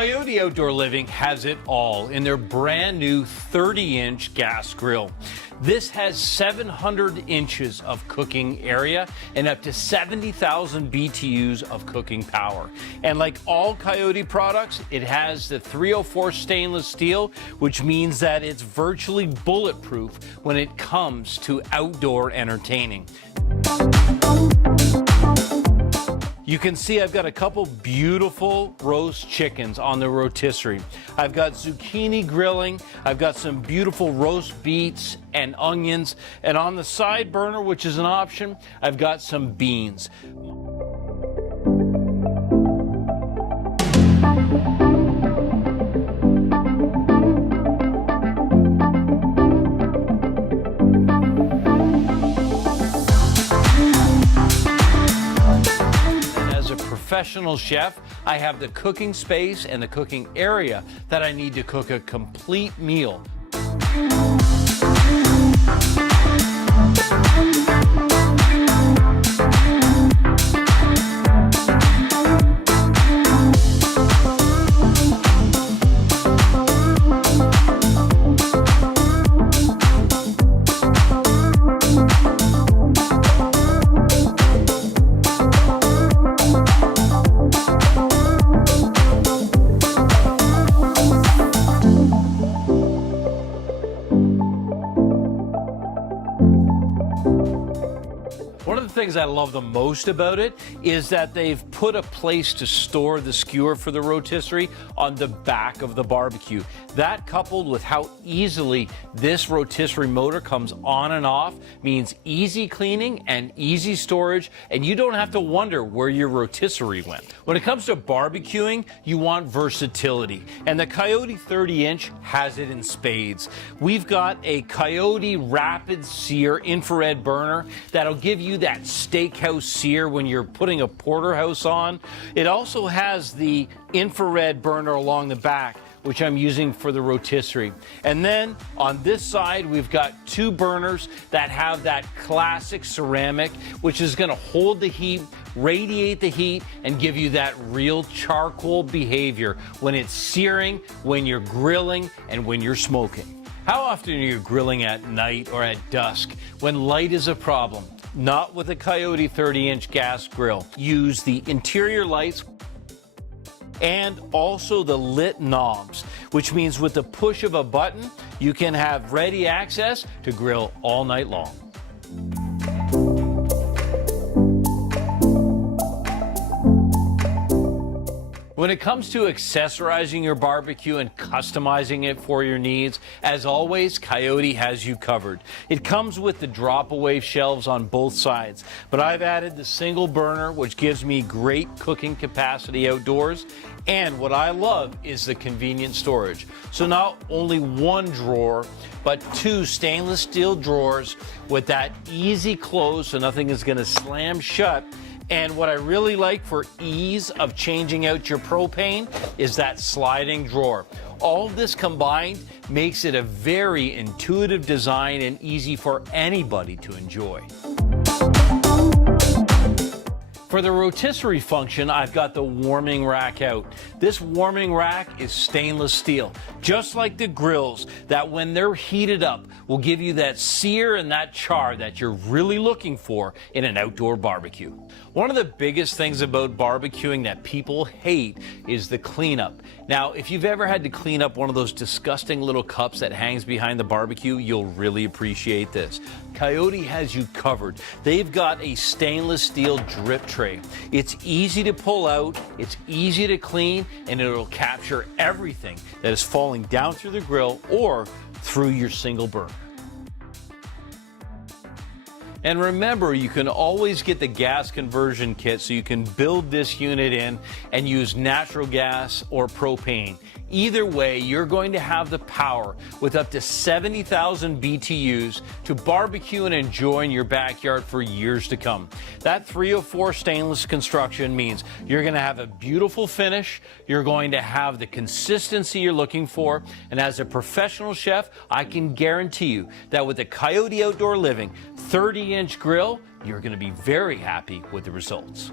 Coyote Outdoor Living has it all in their brand new 30-inch gas grill. This has 700 inches of cooking area and up to 70,000 BTUs of cooking power. And like all Coyote products, it has the 304 stainless steel, which means that it's virtually bulletproof when it comes to outdoor entertaining. You can see I've got a couple beautiful roast chickens on the rotisserie. I've got zucchini grilling. I've got some beautiful roast beets and onions. And on the side burner, which is an option, I've got some beans. Professional chef, I have the cooking space and the cooking area that I need to cook a complete meal. One of the things I love the most about it is that they've put a place to store the skewer for the rotisserie on the back of the barbecue. That, coupled with how easily this rotisserie motor comes on and off, means easy cleaning and easy storage, and you don't have to wonder where your rotisserie went. When it comes to barbecuing, you want versatility, and the Coyote 30-inch has it in spades. We've got a Coyote Rapid Sear infrared burner that'll give you that steakhouse sear when you're putting a porterhouse on. It also has the infrared burner along the back, which I'm using for the rotisserie. And then on this side, we've got two burners that have that classic ceramic, which is gonna hold the heat, radiate the heat, and give you that real charcoal behavior when it's searing, when you're grilling, and when you're smoking. How often are you grilling at night or at dusk when light is a problem? Not with a Coyote 30-inch gas grill. Use the interior lights and also the lit knobs, which means with the push of a button, you can have ready access to grill all night long. When it comes to accessorizing your barbecue and customizing it for your needs, as always, Coyote has you covered. It comes with the drop-away shelves on both sides, but I've added the single burner, which gives me great cooking capacity outdoors, and what I love is the convenient storage. So not only one drawer, but two stainless steel drawers with that easy close so nothing is going to slam shut. And what I really like for ease of changing out your propane is that sliding drawer. All this combined makes it a very intuitive design and easy for anybody to enjoy. For the rotisserie function, I've got the warming rack out. This warming rack is stainless steel, just like the grills that when they're heated up will give you that sear and that char that you're really looking for in an outdoor barbecue. One of the biggest things about barbecuing that people hate is the cleanup. Now, if you've ever had to clean up one of those disgusting little cups that hangs behind the barbecue, you'll really appreciate this. Coyote has you covered. They've got a stainless steel drip tray. It's easy to pull out, it's easy to clean, and it'll capture everything that is falling down through the grill or through your single burner. And remember, you can always get the gas conversion kit so you can build this unit in and use natural gas or propane. Either way, you're going to have the power with up to 70,000 BTUs to barbecue and enjoy in your backyard for years to come. That 304 stainless construction means you're going to have a beautiful finish, you're going to have the consistency you're looking for, and as a professional chef, I can guarantee you that with the Coyote Outdoor Living 30-inch grill, you're going to be very happy with the results.